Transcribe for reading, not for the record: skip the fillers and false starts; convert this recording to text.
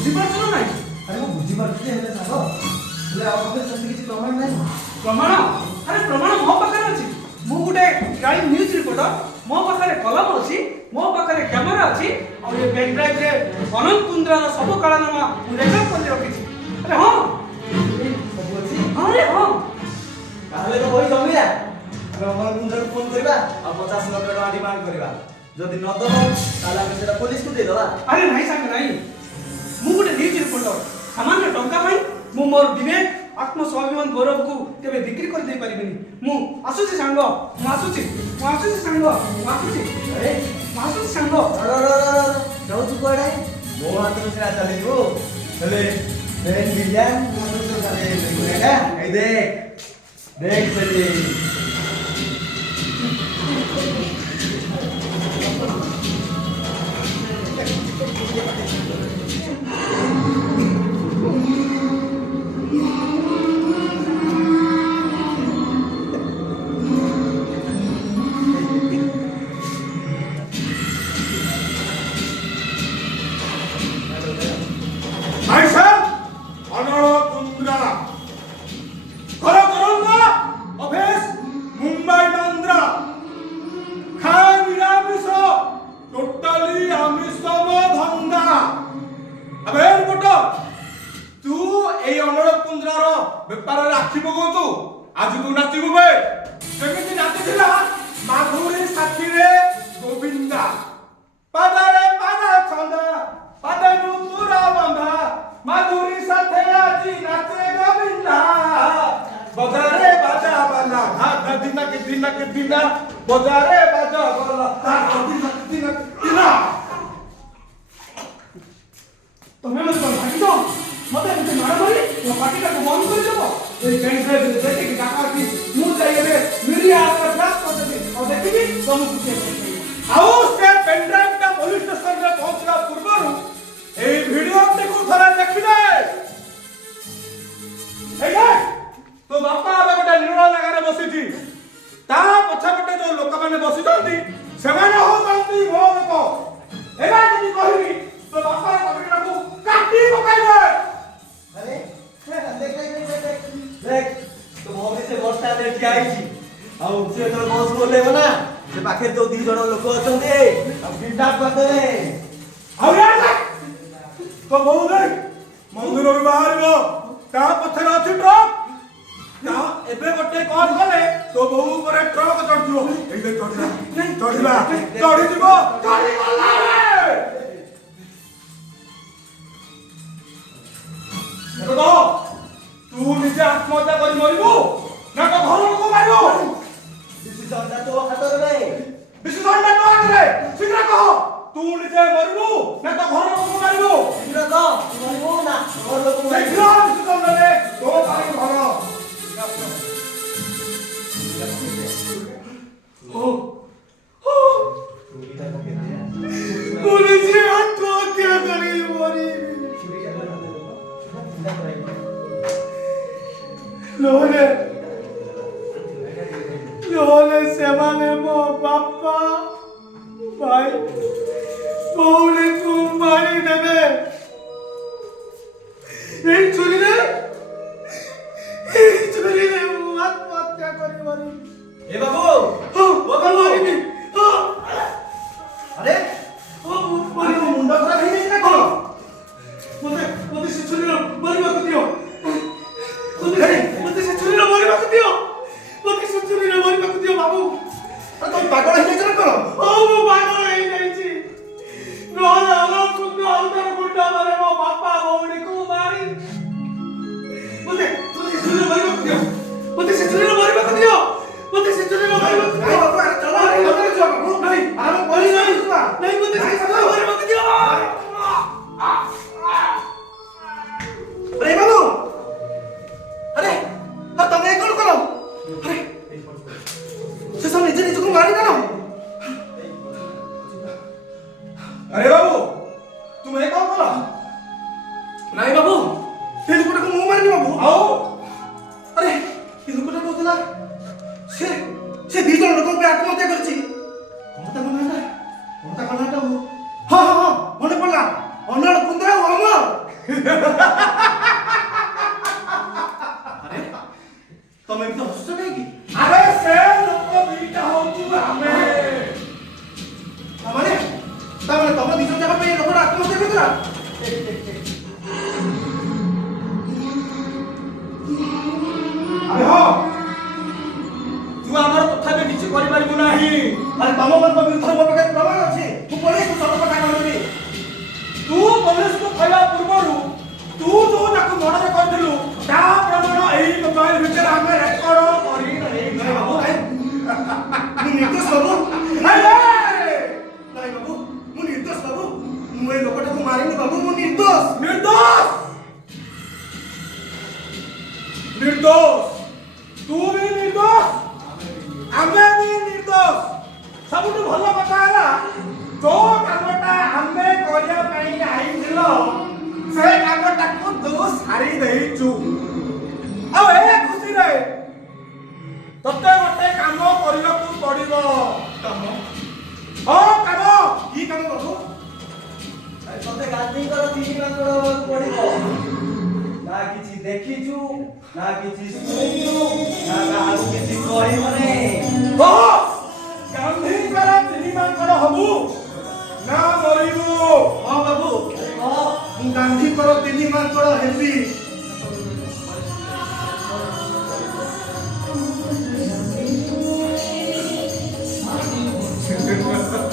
ବୁଝିପାରୁଛୁ ନା ନାଇଁ? ଆରେ ମୁଁ ବୁଝିପାରୁଛି ଯେ ହେଲେ ସାଙ୍ଗ ହେଲେ ଆଉ ପାଖରେ ସେମିତି କିଛି ପ୍ରମାଣ ନାହିଁ। ପ୍ରମାଣ? ଆରେ ପ୍ରମାଣ ମୋ ପାଖରେ ଅଛି। ମୁଁ ଗୋଟେ କ୍ରାଇମ୍ ନ୍ୟୁଜ୍ ରିପୋର୍ଟର, ମୋ ପାଖରେ କଲମ ଅଛି, ମୋ ପାଖରେ କ୍ୟାମେରା ଅଛି, ଆଉ ଏ ପେନ୍ ଡ୍ରାଇଭ୍ରେ ଅନନ୍ତ କୁନ୍ଦ୍ରାର ସବୁ କାଳନାମା ମୁଁ ରେକର୍ଡ କରି ରଖିଛି। ଆରେ ହଁ, ସବୁ ଅଛି। ହଁ ରେ ହଁ। ତାହେଲେ ତ ବହି ଜମିଲା। ଆମେ ଅମର କୁନ୍ଦ୍ରକୁ ଫୋନ କରିବା ଆଉ 50 ଲକ୍ଷ ଟଙ୍କା ଡିମାଣ୍ଡ କରିବା। ଯଦି ନ ଦବ ତାହେଲେ ଆମେ ସେଟା ପୋଲିସକୁ ଦେଇଦେବା। ଆରେ ନାଇଁ ସାଙ୍ଗ ନାଇଁ, ମୁଁ ଗୋଟେ ନ୍ୟୁଜ୍ ରିପୋର୍ଟର। ସାମାନ୍ୟ ଟଙ୍କା ପାଇଁ ମୁଁ ମୋର ବିବେକ, ଆତ୍ମସ୍ୱାଭିମାନ, ଗୌରବକୁ କେବେ ବିକ୍ରି କରିଦେଇ ପାରିବିନି। ମୁଁ ଆସୁଛି ସାଙ୍ଗ, ମୁଁ ଆସୁଛି ସାଙ୍ଗ, ମୁଁ ଆସୁଛି ସାଙ୍ଗ। ଯାଉଛୁ କୁଆଡ଼େ? ମୋ ହାତରୁ ସିନା ଚାଲିଯିବୁ ହେଲେ ପେନ୍ ବିଜ୍ଞାନ ମୋ ହାତରୁ ଚାଲିଯିବୁ ନା। ଏଇ ଦେଖ ସେଠି। ବେପାରରେ ଆଖି ପକଉଛୁ। ଆଜି ତୁ ନାଚିବୁ ବେ ଯେମିତି ନାଚିଥିଲା ମାଧୁରୀ ସାଥିରେ ଗୋବିନ୍ଦା। ପାଦରେ ପାଦ ଛନ୍ଦା ପାଦରୁ ପୁରା ବନ୍ଧା ମାଧୁରୀ ସାଥେ ଆଜି ନାଚେ ଗୋବିନ୍ଦା। ବଜାରେ ବାଜା ବାଲା ଧା ଦିନା କେ ଦିନା ବଜାରେ ବାଜା ବାଲା ଧା ଦିନା। ତମେ ମତେ ଭାଗିଛ, ମତେ ଏମିତି ମାଡ଼ ମାରି ମୋ ପାଟିଟାକୁ ବନ୍ଦ କରିଦେବ। ଏଇ ପେନ୍ ଡ୍ରାଇଭ୍ରେ ଯେତିକି ଜାଗା ଅଛି ମୁଁ ଯାଇ ଏବେ ମିଡ଼ିଆ ଆଗରେ ଫ୍ଲାସ୍ କରିଦେବି ଆଉ ଦେଖିବି ତମକୁ କିଏ ପଚାରିବ। ଆଉ ସେ ପେନ୍ ଡ୍ରାଇଭଟା ପୋଲିସ ଷ୍ଟେସନରେ ପହଞ୍ଚିବା ପୂର୍ବରୁ এই ভিডিওটিକୁ ଥରେ ଦେଖିଲେ। ତୋ ବାପା ଏବେ ଗୋଟେ ନିର୍ମଳ ଜାଗାରେ ବସିଛି। ତା ପଛପଟେ ଯୋଉ ଲୋକମାନେ ବସିଛନ୍ତି ସେମାନେ ହଉଛନ୍ତି ମୋ ଲୋକ। ଏବେ ଯଦି କହିବି ତୋ ବାପାର କବିଟାକୁ କାଟି ପକାଇବେ। ଆରେ ଦେଖ ତ ଭଉଣୀ ସେ ବସ୍ ଷ୍ଟାଣ୍ଡରେ ଠିଆ ହେଇଛି। ଆଉ ସେ ଯେତେବେଳେ ବସ୍ ଓହ୍ଲେଇବ ନା ସେ ପାଖରେ ଯୋଉ 2 ଜଣ ଲୋକ ଅଛନ୍ତି ଆଉ କିଡନାପ କରିଦେବେ। ଆଉ ତ ବୋଉ ଦେଖ ମନ୍ଦିରରୁ ବାହାରିବ ତା ପଛରେ ଅଛି ଟ୍ରକ୍। ତା ଏବେ ଗୋଟେ କଲ୍ କଲେ ତୋ ବୋଉ ଉପରେ ଟ୍ରକ୍ ଚଢିଯିବ। ଏଇ ଦେଖ ଚଢିଯିବ ଚଢିଗଲା। ତୁ ନିଜେ ଆତ୍ମହତ୍ୟା କରି ମରିବୁ ନା ତ ଘର ଲୋକ ମାରିବୁ? ଡିସିସନଟା ତୋ ହାତରେ ନାହିଁ। ଡିସିସନଟା ତୋ ହାତରେ। ଶୀଘ୍ର କହ ତୁ ନିଜେ ମରିବୁ ନା ତ ଘର ଲୋକକୁ ମାରିବୁ? ଶୀଘ୍ର କହ ତୁ ମରିବୁ ନା ଘର ଲୋକକୁ ମାରିବୁ? ଶୀଘ୍ର ଡିସିସନ ନେଲେ ତୋ ପାଇଁ ଭଲ। পুলিশে আত্মহত্যা করে মরি নহলে ସେମାନେ ମୋ ବାପା ଭାଇ ଭଉଣୀକୁ ମାରିଦେବେ। এই চুরিরে ମୁଁ ଆତ୍ମହତ୍ୟା କରି ମରିବି। ଏ ବାବୁ ମାରିବି। ଆରେ ମୁଣ୍ଡ ଖରାପ ହେଇଯାଇଛି ନା କଣ? ମତେ ସେ ଛୁରୀର ମରିବାକୁ ଦିଅ। ମତେ ସେ ଛୁରୀର ମରିବାକୁ ଦିଅ। ମତେ ସେ ଛୁରୀର ମରିବାକୁ ଦିଅ ବାବୁ। ତମେ ପାଗଳ ହେଇଯାଇଛ ନା କଣ? ମୁଁ ପାଗଳ ହେଇଯାଇଛି। ନହେଲେ ଅନକୁଣ୍ଡ ଅନ୍ତର ଗୁଣ୍ଡ ମାରେ ମୋ ବାପା ଭଉଣୀକୁ ମାରି। ମତେ ସେ ଛୁରୀର ମରିବାକୁ ଦିଅ। ମତେ ସେ ଛୁରୀର ମରିବାକୁ ଦିଅ। ମତେ ସେ ଛୁରୀର ମରିବାକୁ ଦିଅ। ନାଇଁ ବାବୁ ଆରେ ଚଲା ନାଇଁ ମତେ ସେ ଛୁରୀର ମରିବାକୁ ଦିଅ। अरे बाबू अरे तमे कौन करो? अरे से सब निजे निजे को मारी ना। अरे बाबू तुम ये कौन करो? ନାଇଁ ବାବୁ, ସେ ଲୋକଟାକୁ ମୁଁ ମାରିନି ବାବୁ। ଆଉ अरे ये ଲୋକଟା କହୁଥିଲା ସେ 2 ଜଣ ଲୋକଙ୍କ ପାଇଁ ଆତ୍ମହତ୍ୟା କରିଛି। କଣ ତାଙ୍କ ନାଁଟା? ହଁ ମନେ ପଡିଲା। ଅନଳ କୁନ୍ଦ୍ରା ଆଉ ଅମର। ତମେ ଏମିତି ହସୁଛ କାହିଁକି? ଆରେ ସେ ଲୋକ ଦୁଇଟା ହଉଛୁ ଆମେ। ତାମାନେ ତମ ଦି ଜଣ ଯାକ ପାଇଁ ଏ ଲୋକଟା ଆତ୍ମହତ୍ୟା କରିଥିଲା? ଆରେ ହଁ, ତୁ ଆମର ତଥାପି କିଛି କରିପାରିବୁ ନାହିଁ। ଆରେ ତମମାନଙ୍କ ବିରୁଦ୍ଧରେ ମୋ ପାଖରେ ପ୍ରମାଣ ଅଛି। ମୁଁ ପୋଲିସକୁ ସବୁ କଥା କହିବି। ତୁ ପୋଲିସକୁ କହିବା ପୂର୍ବରୁ ତୁ ଯୋଉ ତାକୁ ମର୍ଡର କରିଥିଲୁ ତା ପ୍ରମାଣ ଏଇ ମୋବାଇଲ ଭିତରେ ଆମେ ରେକର୍ଡ କରି ନାଇଁ ବାବୁ, ନାଇଁ। ମୁଁ ନିର୍ଦ୍ଦୋଷ ବାବୁ। ନାଇଁ ନାଇଁ ବାବୁ, ମୁଁ ନିର୍ଦ୍ଦୋଷ ବାବୁ। ମୁଁ ଏଇ ଲୋକଟାକୁ ମାରିନି ବାବୁ, ମୁଁ ନିର୍ଦ୍ଦୋଷ। ନିର୍ଦ୍ଦୋଷ ନିର୍ଦ୍ଦୋଷ ତୁ ବି ନିର୍ଦ୍ଦୋଷ, ଆମେ ବି ନିର୍ଦ୍ଦୋଷ। ସବୁଠୁ ଭଲ କଥା ହେଲା ଯୋଉ କାମଟା ଆମେ କରିବା ପାଇଁ ଆଇଥିଲ ସେ କାମଟାକୁ ତୁ ସାରି ଦେଇଛୁ। ଆଉ ଏ ଖୁସିରେ ତତେ ଗୋଟେ କାମ କରିବାକୁ ପଡିବ। କାମ? ହଁ କାମ। କି କାମ ବାବୁ? ତତେ ଗାନ୍ଧୀଙ୍କର 3 ମାଙ୍କଡ ହବାକୁ ପଡିବ। ନା କିଛି ଦେଖିଛୁ, ନା କିଛି ଶୁଣିଛୁ, ନା କାହାକୁ କିଛି କହିବନି। ଗାନ୍ଧୀଙ୍କର 3 ମାଙ୍କଡ ହବୁ ନା ମରିବୁ? ହଁ ବାବୁ, ହଁ, ମୁଁ ଗାନ୍ଧୀଙ୍କର 3 ମାଙ୍କଡ ହେବି।